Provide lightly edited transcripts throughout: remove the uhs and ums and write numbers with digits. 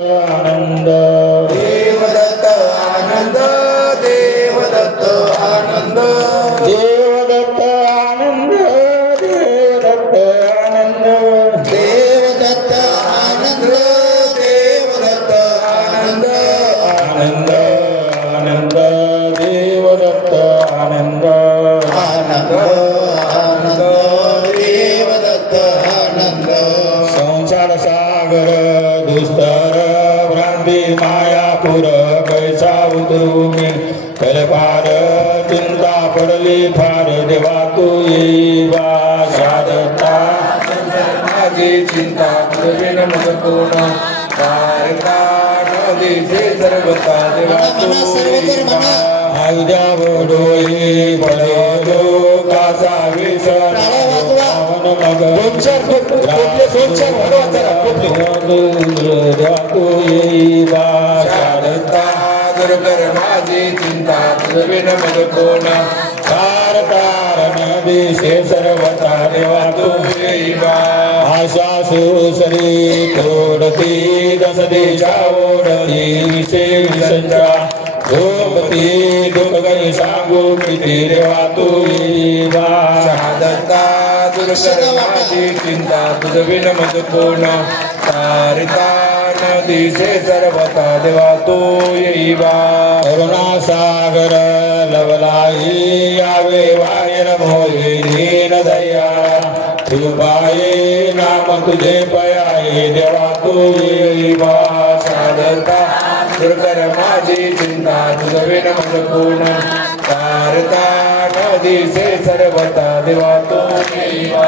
आनंद देवदत्त आनंद देवदत्त आनंद देवदत्त आनंद देवदत्त आनंद देवदत्त आनंद देवदत्त आनंद आनंद आनंद देवदत्त आनंद आनंद आनंद देवदत्त आनंद संसार सागर दुस्तर भ्रांती मायापुर कैसा उतरुमी कलपार चिंता पडली फार देवा तू येवा शादता माझी चिंता तुझे नमक कोण कारता नदीचे सर्वता देवा तू आयुध्या डोई पडो कासा विसर मग तू येवा शादता दुर्गर माझी चिंता तुझे नमक कोण तार नदीशे सर्वता देवा तू येवा आशा सुसरी तोडती दस दिशा ओढली विषय विसंजा धोपती दुःख गई सांगू किती देवा तू येवा शादता दुर्गर माझी चिंता तुझ विनमत कोण तारिता नदीचे सर्वता देवा तू येवा करुणा सागर लवलाई यावे वायर मोये दीन दया तुपाये नाम तुझे पयाये देवा तू येवा शादता दुर्गर माझी चिंता तुझ विनमत कोण तारता नदीचे सर्वता देवा तू येवा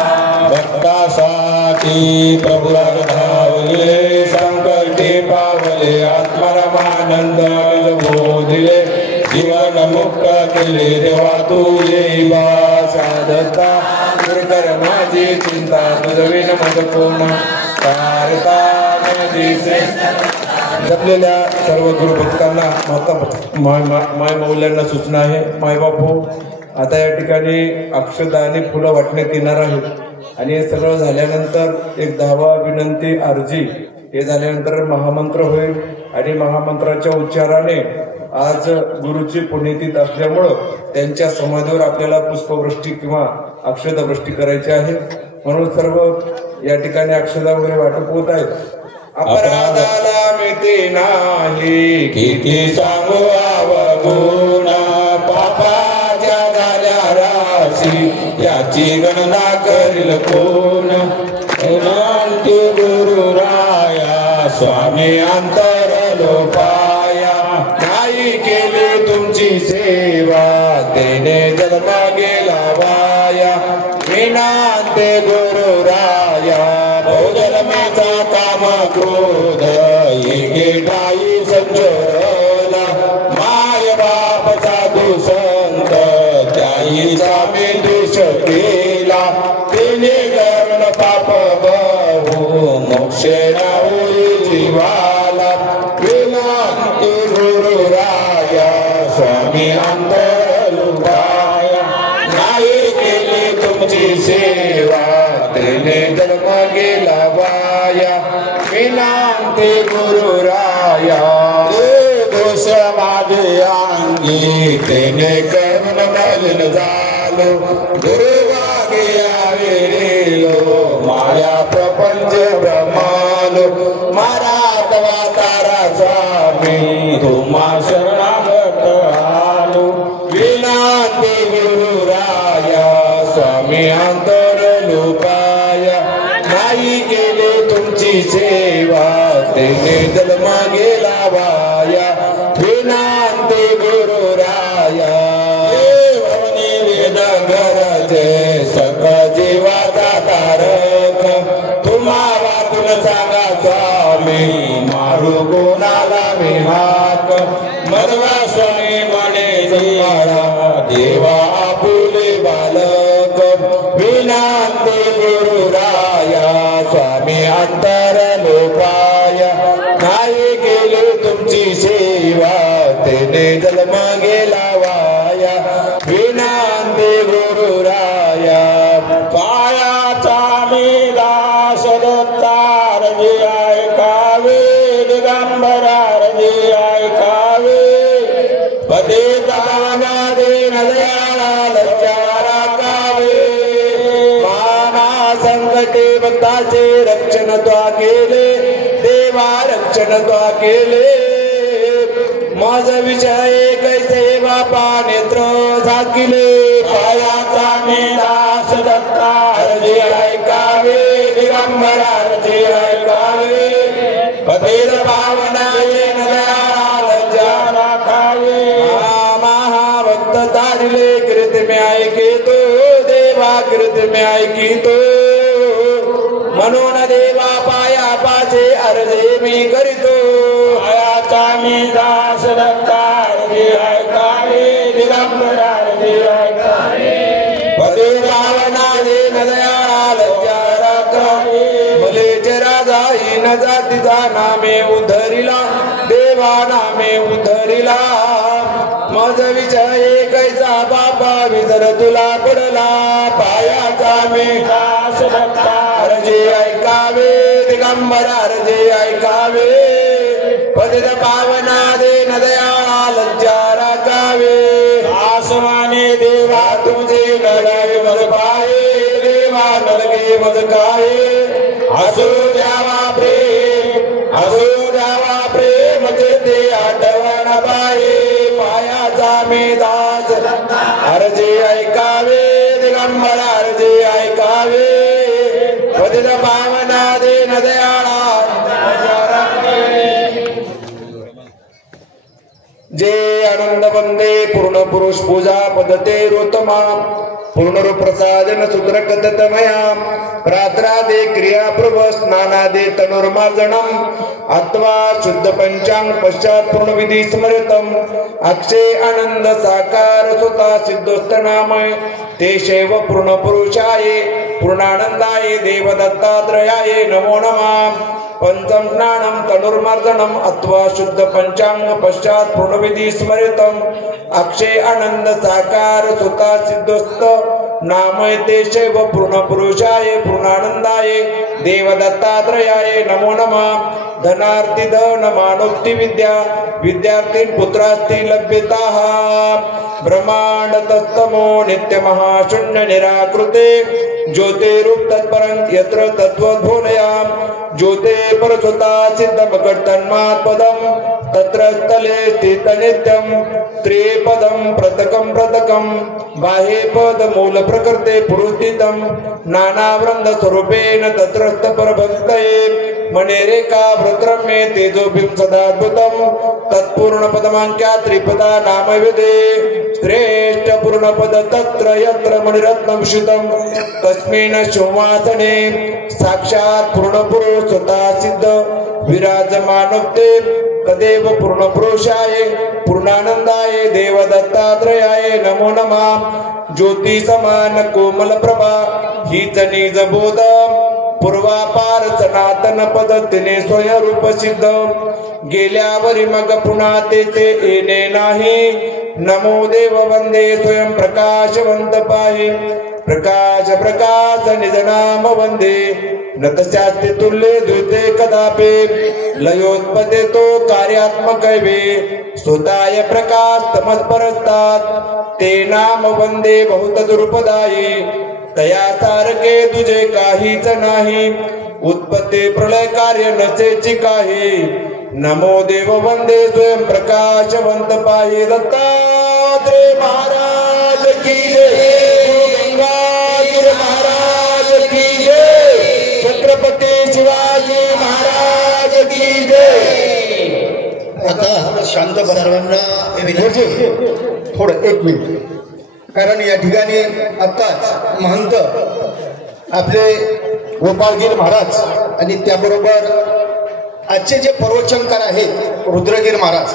भक्तासाठी प्रभुला धावले संकटे पावले आत्मरमानंद बोधिले जीवन मुक्त केले देवा तू येवा शादता दुर्गर माझी चिंता तुझ विनमत कोण तारता नदीचे जपलेल्या सर्व गुरुभक्तांना माय मौल्यांना सूचना आहे. मायबापू, आता या ठिकाणी अक्षता आणि फुलं वाटण्यात येणार आहेत आणि हे सगळं झाल्यानंतर एक 10वा विनंती अर्जी हे झाल्यानंतर महामंत्र होईल आणि महामंत्राच्या उच्चाराने आज गुरुची पुण्यतिथी असल्यामुळं त्यांच्या समाधीवर आपल्याला पुष्पवृष्टी किंवा अक्षतावृष्टी करायची आहे. म्हणून सर्व या ठिकाणी अक्षता वगैरे वाटप होत आहेत. अपराधाला मिती नाही किती सांगू अवगुण पापाच्या झाल्या राशी याची गणना करील कोण विनंती गुरुराया स्वामी अंतर लोपाया नाही केली तुमची सेवा तेने जन्म गेला वाया विनांते गुरुराया भोजलमेचा काम क्रोध एकेठाई संजोरला माय बाप साधू संत त्याईचा मी द्वेष केला तिने कर्ण पाप बहु मोक्षे होई जीवाला विनंती गुरुराया स्वामी अंतरुपाया नाही केली तुमची सेवा तेने जन्म गेला वाया विनांते गुरुराया दोष माझे अंगी तेने करून मलिन झालो गुरुवागे आवेलो माया प्रपंच ब्रह्मालो मारा तवा तारा स्वामी तुम्हा शरणागत आलो विनंती गुरुराया स्वामी अंतर लोकाया नाही केले तुमची सेवा तेने जन्म गेला वाया विनंती गुरुराया भवनी वेद गरजे सक जीवाचा तारक तुम्हा वाचून सांगा स्वामी मारू कोणाला मी हाक मरवा स्वामी म्हणे तुम्हाला देवा आपुले बालक विनंती गुरुराया स्वामी अंतर लोपाया नाही केली तुमची सेवा तेने जन्म गेला वाया विनंती गुरुराया पायाचा मी दास दत्तार जी ऐकावे दिगंबरा हरजे ऐकावे पतित पावना दीन दयाळा लज्जा राखावे माना संकटे भक्ताचे रक्षण त्वा केले देवा रक्षण त्वा केले माझ विषय कैसे बापा नेत्र झाकिले पायाचा मी दास दत्ता हरजे ऐकावे दिगंबरा हरजे ऐकावे पतित पावना दीन दयाळा लज्जा राखावे महाभक्त तारिले कीर्त में ऐकितो देवा कीर्त में ऐकितो म्हणून देवा पाया पाचे अर्जे मी करीतो पायाचा मी दास दत्ता हरजे ऐकावे दिगंबरा हरजे ऐकावे पतित पावना दीन दयाळा लज्जा राखावे मलेचे राजा हीन जातीचा नामे उधरिला देवा नामे उधरिला माझ विषय कैसा बाबा विसर तुला पडला पायाचा मी दास दत्ता हरजे ऐकावे दिगंबरा हरजे ऐकावे पतित पावना दीन दयाळा लज्जा राखावे आसमाने देवा तुझे नरगे मग पाहे देवा नरगे मग काहे असू द्यावा प्रेम ते आठवण पाहे पायाचा मी दास हरजे ऐकावे दिगंबरा हरजे ऐकावे पतित पावना दीन दयाळा जे आनंद वंदे पूर्ण पुरुष पूजा पद्धते रोतमा पूर्ण रूप प्रसादन सूत्र कदतमया प्रात्रादे क्रिया प्रभ स्नानादे तनुर्मार्जनम अथवा शुद्ध पंचांग पश्चात पूर्ण विधी स्मृतम अक्षय आनंद साकार सुता सिद्धोस्त नामय ते शैव पूर्ण पुरुषाय पूर्णानंदाय देव दत्तात्रयाय नमो नमः पंचम स्नानम तनुर्मार्जनम अथवा शुद्ध पंचांग पश्चात पूर्णविधी स्मृतम अक्षय आनंद साकार सुता सिद्धोस्त नामय ते शैव पूर्ण पुरुषाय पूर्णानंदाय देव दत्तात्रयाय नमो नमः धनार्थी धन मानोक्ती विद्या विद्यार्थी पुत्रास्ती लभ्यताः ब्रह्मांड तत्तमो नित्य महाशून्य निराकृते ज्योतिरूप तत्परं यत्र तत्त्वोद्भूनया ज्योते परसुता सिद्धमकट तन्मात्पदं तत्र स्थले स्थित नित्यं त्रिपदं प्रतकं बाह्ये पद मूल प्रकृते पुरुस्थितं नानावृंद स्वरूपेण तत्रस्थ परभक्तये मणिरेखा वृत्रम्ये तेजोभिं सदाद्भुतं तत्पूर्ण पदमांक्या त्रिपदा नामविदे श्रेष्ठ पूर्ण पद तत्र यत्र मणिरत्नभूषितं तस्मिन् सिंहासने साक्षात् पूर्ण पुरुष स्वतः सिद्ध विराजमानोक्ते तदेव पूर्ण पुरुषाय पूर्णानंदाय देव दत्तात्रयाय नमो नमः ज्योती समान कोमल प्रभा हीच निज बोध पूर्वापार सनातन पद्धतीने स्वयंरूप सिद्ध गेल्यावरी मग पुन्हा तेथे येणे नाही नमो देव वंदे स्वयं प्रकाशवंत पाहि प्रकाश प्रकाश निज नाम वंदे नतस्यास्ति तुल्ये द्विते कदापि लयोत्पत्ते तो कार्यात्मक वे स्वताय प्रकाश तमस्परस्तात् ते नाम वंदे बहुत दुर्पदायी तया सारखे तुझे काहीच नाही उत्पत्ती प्रलय कार्य नसेची काही नमो देव वंदे स्वयं प्रकाशवंत पाहि दत्तात्रेय महाराज की जय गंगाधर महाराज की जय छत्रपती शिवाजी महाराज की जय। आता शांत सर्वांना थोडं एक मिनिट कारण या ठिकाणी आत्ताच महंत आपले गोपाळगीर महाराज आणि त्याबरोबर आजचे जे प्रवचनकार आहेत रुद्रगीर महाराज